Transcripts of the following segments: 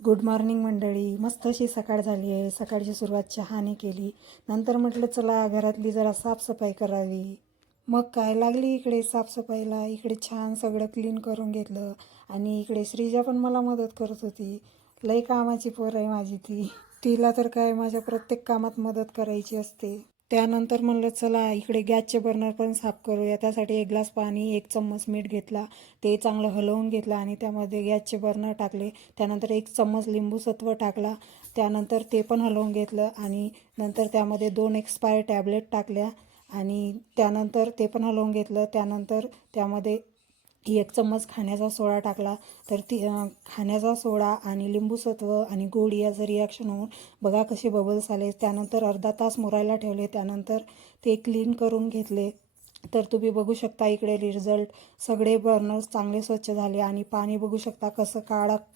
Good morning मंडळी. मस्त अशी सकाळ झाली आहे. सकाळची सुरुवात चहाने केली. नंतर म्हटलं चला घरातली जरा साफसफाई करावी. मग काय लागली इकडे साफसफाईला. इकडे छान सगळं क्लीन करून घेतलं. आणि इकडे श्रीजा पण मला मदत करत होती. लई कामाची पोर आहे माझी ती. तिला तर काय माझ्या प्रत्येक कामात मदत करायची असते. त्यानंतर म्हणलं चला इकडे गॅसचे बर्नर पण साफ करूया. त्यासाठी 1 ग्लास पाणी, 1 चम्मच मीठ घेतला. ते चांगलं हलवून घेतलं आणि त्यामध्ये गॅसचे बर्नर टाकले. त्यानंतर 1 चम्मच लिंबूसत्व टाकला. त्यानंतर ते पण हलवून घेतलं आणि नंतर त्यामध्ये 2 एक्सपायर टॅबलेट टाकल्या आणि त्यानंतर ते पण हलवून घेतलं. त्यानंतर त्यामध्ये 1 चम्मच खाण्याचा सोडा टाकला. तर खाण्याचा सोडा आणि लिंबूसत्व आणि गोड याचं रिॲक्शन होऊन बघा कसे बबल्स आले. त्यानंतर अर्धा तास मुरायला ठेवले. त्यानंतर ते क्लीन करून घेतले. तर तुम्ही बघू शकता इकडे रिझल्ट. सगळे बर्नर्स चांगले स्वच्छ झाले आणि पाणी बघू शकता कसं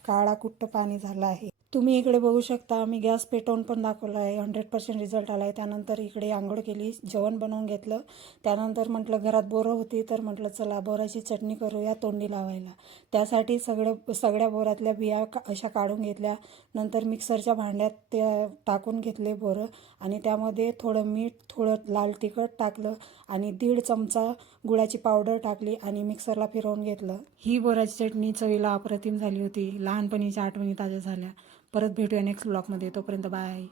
काळा कुट्ट पाणी झालं आहे. तुम्ही इकडे बघू शकता मी गॅस पेटवून पण दाखवला आहे. 100% रिझल्ट आला आहे. त्यानंतर इकडे आंघोळ केली, जेवण बनवून घेतलं. त्यानंतर म्हटलं घरात बोरं होती तर म्हटलं चला बोराची चटणी करूया तोंडी लावायला. त्यासाठी सगळ्या बोरातल्या बिया अशा काढून घेतल्या. नंतर मिक्सरच्या भांड्यात त्या टाकून घेतले बोरं आणि त्यामध्ये थोडं मीठ, थोडं लाल तिखट टाकलं आणि 1.5 चमचा गुळाची पावडर टाकली आणि मिक्सरला फिरवून घेतलं. ही बोराची चटणी चवीला अप्रतिम झाली होती. लहानपणीच्या आठवणी ताज्या झाल्या. परत भेटूया नेक्स्ट ब्लॉगमध्ये. तोपर्यंत बाय.